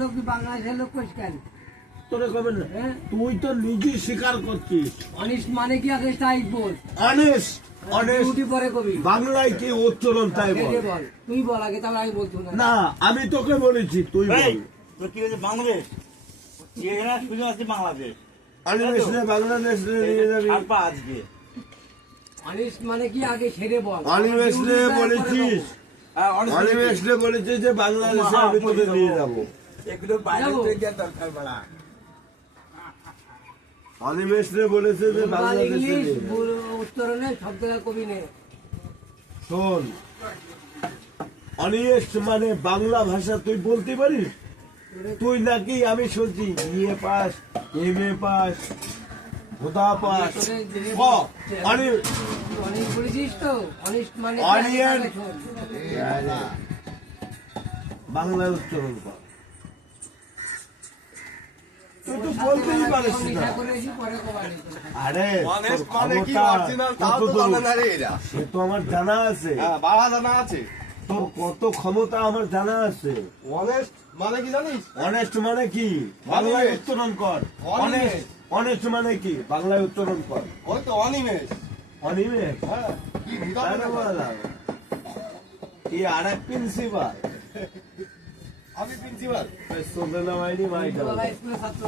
লোক বাংলাদেশের লোক পরিষ্কার তোরে কবে না তুই তো নিজে স্বীকার করছিস। অনিষ্ট মানে কি আগে তাই বল। অনেস্ট ডিউটি পরে কবি বাংলায় কি উচ্চারণ তাই বল। বল তুই বল আগে, তাহলে আমি বলতো না। না আমি তোকে বলেছি তুই বল। তো কি হয়েছে বাংলাদেশ এরা শুধু আছে বাংলাদেশ অনিমেষ রে বাংলাদেশ রে নিয়ে যাবি। ছাড়পা আজকে অনিষ্ট মানে কি আগে সেরে বল। অনিমেষ রে বলেছিস, অনিমেষ রে বলেছিস যে বাংলাদেশে আমি তোকে নিয়ে যাবো। এগুলো বাইরে থেকে দরকার পড়া অনিমেষ রে বলেছে যে বাংলাদেশে নিয়ে ইংলিশ যাবো। উত্তরণে সব জায়গায় কবি নেই। শোন, অনিমেষ মানে বাংলা ভাষা তুই বলতে পারিস? তুই নাকি আমি শুনছি বিএ পাস, এমএ পাস, হোদা পাস। অনেক বলেছিস তো অনিষ্ট মানে কি অনিয়ন। আগে শোন। বাংলায় উচ্চারণ কর। তুই তো বলতেই পারিস না। নেশা করেছি, পরে কবা নেই। আরে অনেস্ট তোর মানে কি ক্ষমতা অরিজিনাল তাও তো কতদূর? জানে না রে এরা। সে তো আমার জানা আছে। হ্যাঁ, বাড়া জানা আছে। তোর কত ক্ষমতা আমার জানা আছে। অনেস্ট মানে কি জানিস? অনেস্ট মানে কি বাংলায় Honest. উচ্চারণ কর। Honest. অনেস্ট অনেস্ট মানে কি বাংলায় উচ্চারণ কর। ওই তো অনিমেষ। অনিমেষ হ্যাঁ, কি বুঝা আরে পড়ে না? বাবা, কি আরেক প্রিন্সিপাল আমি প্রিন্সিপাল। সোজা নামাইনি মাইটা বাবা স্কুলের ছাত্র